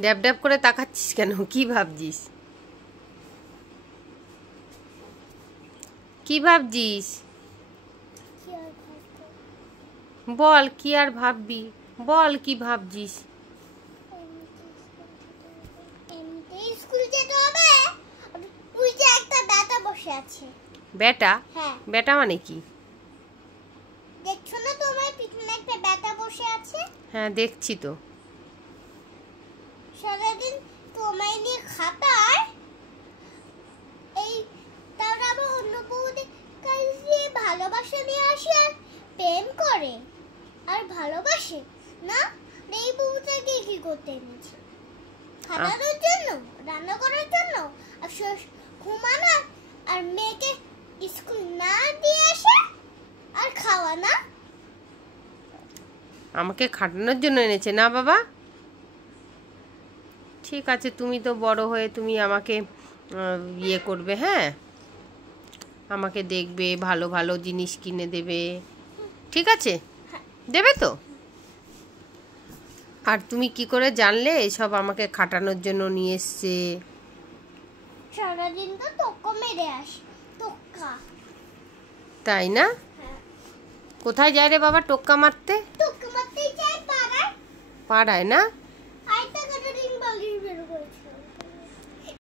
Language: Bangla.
ড্যাব ড্যাব করে তাকাচ্ছিস কেন? কি ভাবছিস? কি ভাবছিস? বল, কি আর ভাববি? বল, কি ভাবছিস? স্কুল যেতে হবে। ওই যে একটা ব্যাটা বসে আছে। ব্যাটা? হ্যাঁ। ব্যাটা মানে কি? দেখছো না তোমার পিছনে একটা ব্যাটা বসে আছে? হ্যাঁ, দেখছি তো। সারাদিন তোমায় নিয়ে খাটায়। এই তারা আবার অন্য বউদের কাছে ভালোবাসা নিয়ে আসে আর প্রেম করে আর ভালোবাসে না। এই বউটাকে কি করতে এনেছে? খাটানোর জন্য, রান্না করার জন্য, আর ঘুমানো আর মেয়েকে স্কুল না দিয়ে আসে আর খাওয়া না। আমাকে খাটানোর জন্য এনেছে না বাবা? ঠিক আছে, তুমি তো বড় হয়ে তুমি আমাকে ইয়ে করবে, হ্যাঁ, আমাকে দেখবে, ভালো ভালো জিনিস কিনে দেবে, ঠিক আছে? দেবে তো? আর তুমি কি করে জানলে এসব আমাকে খাটানোর জন্য নিয়ে এসছে? সারাদিন তো টোক্কা মেরে আসে। টোক্কা। তাই না? কোথায় যায় রে বাবা টোক্কা মারতে? টোক্কা মারতেই যায় পাড়ায়। পাড়ায় না?